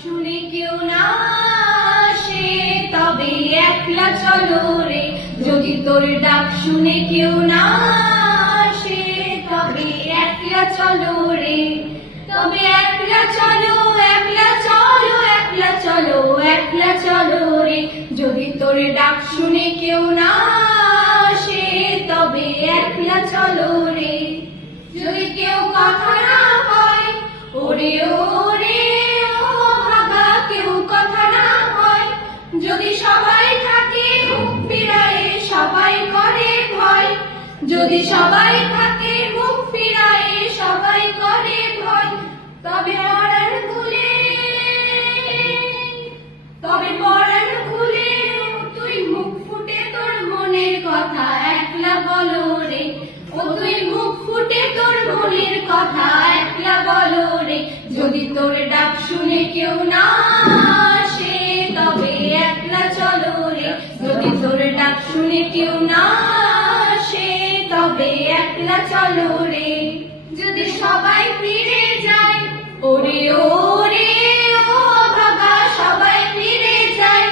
শুনে কেউ না আসে তবে একলা চলো রে। যদি তোর ডাক শুনে কেউ না আসে তবে একলা চলো রে। তবে একলা চলো, একলা চলো, একলা চলো, একলা চলো রে। যদি তোর ডাক শুনে কেউ না আসে তবে একলা চলো রে। যদি কেউ কথা না হয় ওরে ওরে ও ভাগা, কেউ কথা না হয়। যদি সবাই থাকে মুখ ফিরায়ে সবাই করে ভয়। যদি সবাই থাকে মুখ ফিরায়ে সবাই করে ভয়। তবে পরাণ খুলে, তবে পরাণ খুলে তুই মুখ ফুটে তোর মনের কথা একলা বলো রে। ও তুই মুখ ফুটে তোর মনের কথা একলা বলো রে। যদি তোর ডাক শুনে কেউ না আসে তবে একলা চলো রে। যদি তোর ডাক শুনে কেউ না আসে তবে একলা চলো রে। যদি সবাই ফিরে যায় ওরে ওরে ও ভাগা, সবাই ফিরে যায়।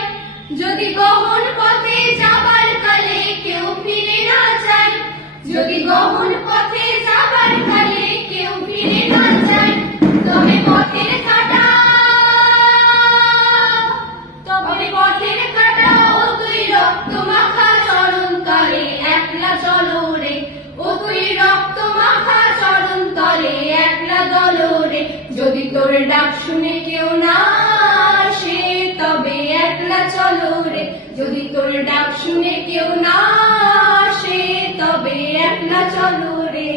যদি গহন পথে যাবার কালে কেউ ফিরে না যায়। যদি গহন পথে যাবার কালে কেউ ফিরে না যায়। তবে পথের কাটা, তবে পথের কাটা ও তুই রক্ত মাখা চরণ তলে একলা চলো রে। ও তুই রক্ত মাখা চরণ তলে একলা চলো রে। যদি তোর ডাক শুনে কেউ না আসে তবে একলা চলো রে। যদি তোর ডাক শুনে কেউ না আসে তবে একলা চলো রে।